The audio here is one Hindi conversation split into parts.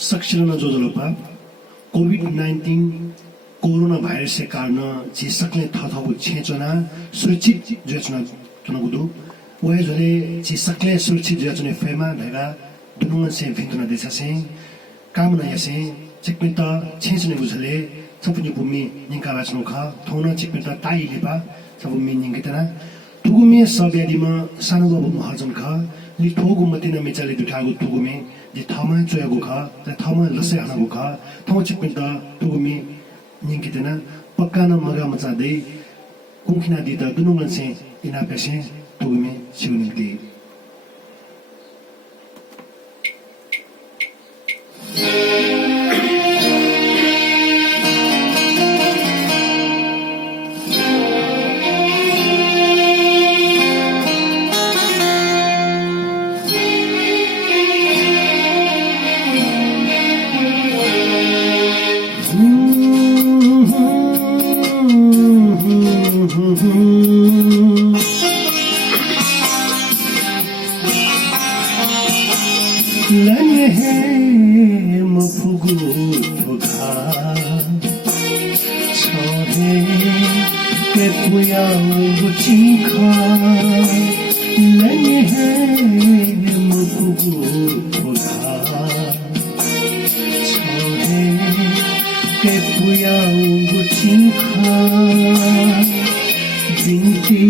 सक्सिरन जोजलोपा कोभिड-19 कोरोना भाइरस के कारण जे सकले थथाउ छेचना सुरक्षित जेचना चुनागुदु वहे जले जे सकले सुरक्षित जेचने फेमा ढगा दुनुमन से भिन्तुना देछसे कामना यसे चिकपिन्ता छेचने बुझले छपुनि भूमि निका बाचनो खा थौना चिकपिन्ता ताई लेपा छपुमि निंगितना तुगुमे सबयादिमा सानो बाबु महर्जन खा लिथोगु मतिना मेचाले दुठागु तुगुमे जे थमा चोयागु खा त थमा लसे हानागु खा थमा चिकपिन्ता तुगुमे निंगितना पक्काना मगा मचादै कुंखिना दिता दुनुमन से इना पेसे तुगुमे सिउनिति लने है मफुगु थोखा छोहे के पुयाउ बुचिखा लने है मफुगु थोखा छोहे के पुयाउ बुचिखा बिंती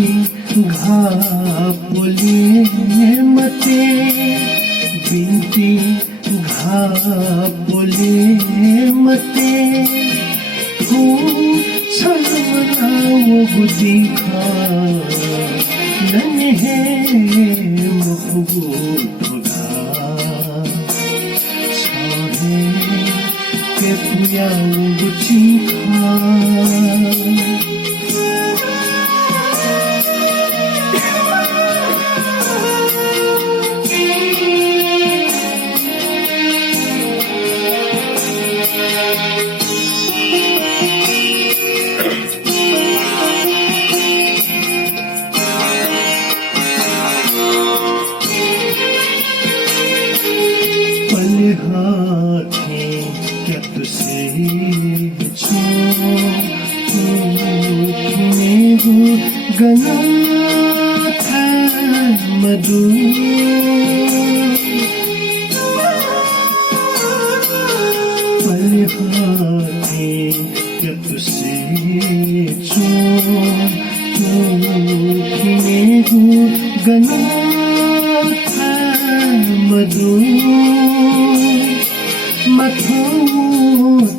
घा पोले मते बिंती घा बोले मते तू छलमनाओ बुद्धि खा नन्हे है मुफुगु थोगा छोहे के पुयाउ बुद्धि खा हाथे क्या तुझसे छू मेगु गना था मधु पल हाथे क्या तुझसे छू मेगु गना था मधु मथो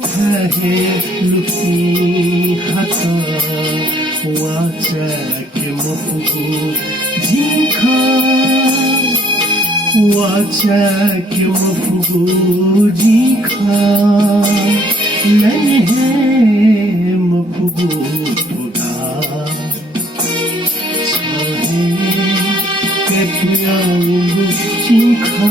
थाहे लुकी हाता वाचा के मफुगु झिंखा वाचा के मफुगु झिंखा लने है मफुगु थोड़ा छोहे के पुयाउ झिंखा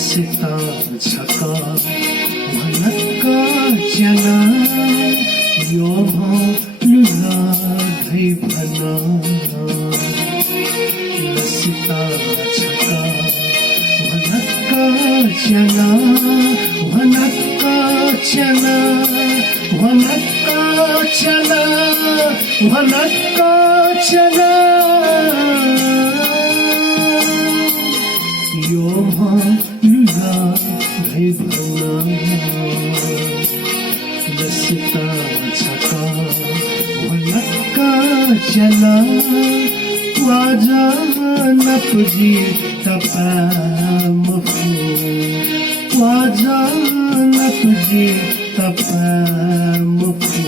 सिता छका मनक्का जना यो लुला धै भना सिता छका मनक्का जना मनक्का जना मनक्का जना मनक्का जना यो लुला धै भना लसिता छका मनक्का जना वाजा नपजी तपा मफु वाजा नपजी तपा मफु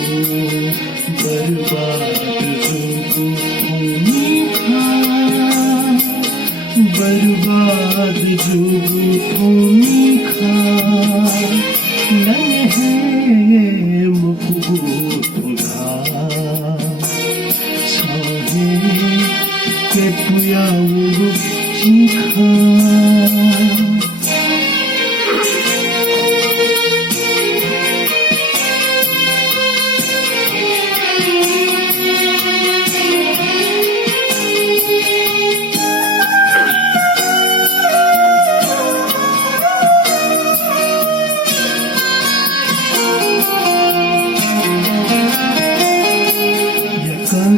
बर्बाद जुगु भूमि खा बर्बाद जुगु भूमि खा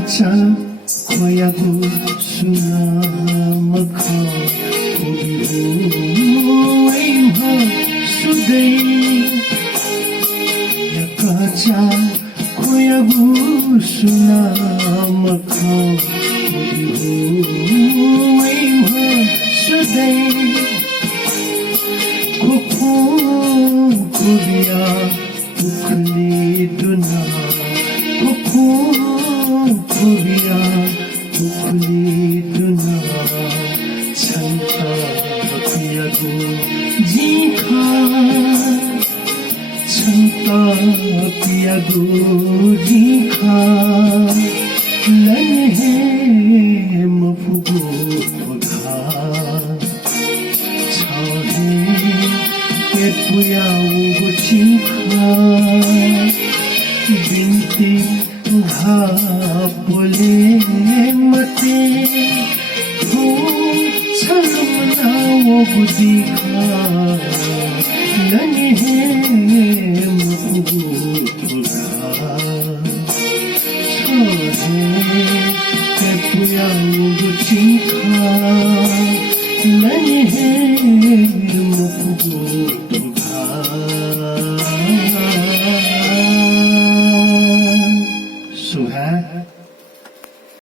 काचा खोयाको सुना मखा सुदै या काचा खोयाको सुना मखा सुदै खोखो खोबिया उखली दुना खोखो खोबिया उखली दुना छन्ता पियाको जिखा छन्ता पियाको जिखा लन्हे मफुगो पघा छाहे के पुयाउ जिखा बिन्ती घा बोले मते हो छलमनाओ बुदिखा लन्हे मफुगो पघा So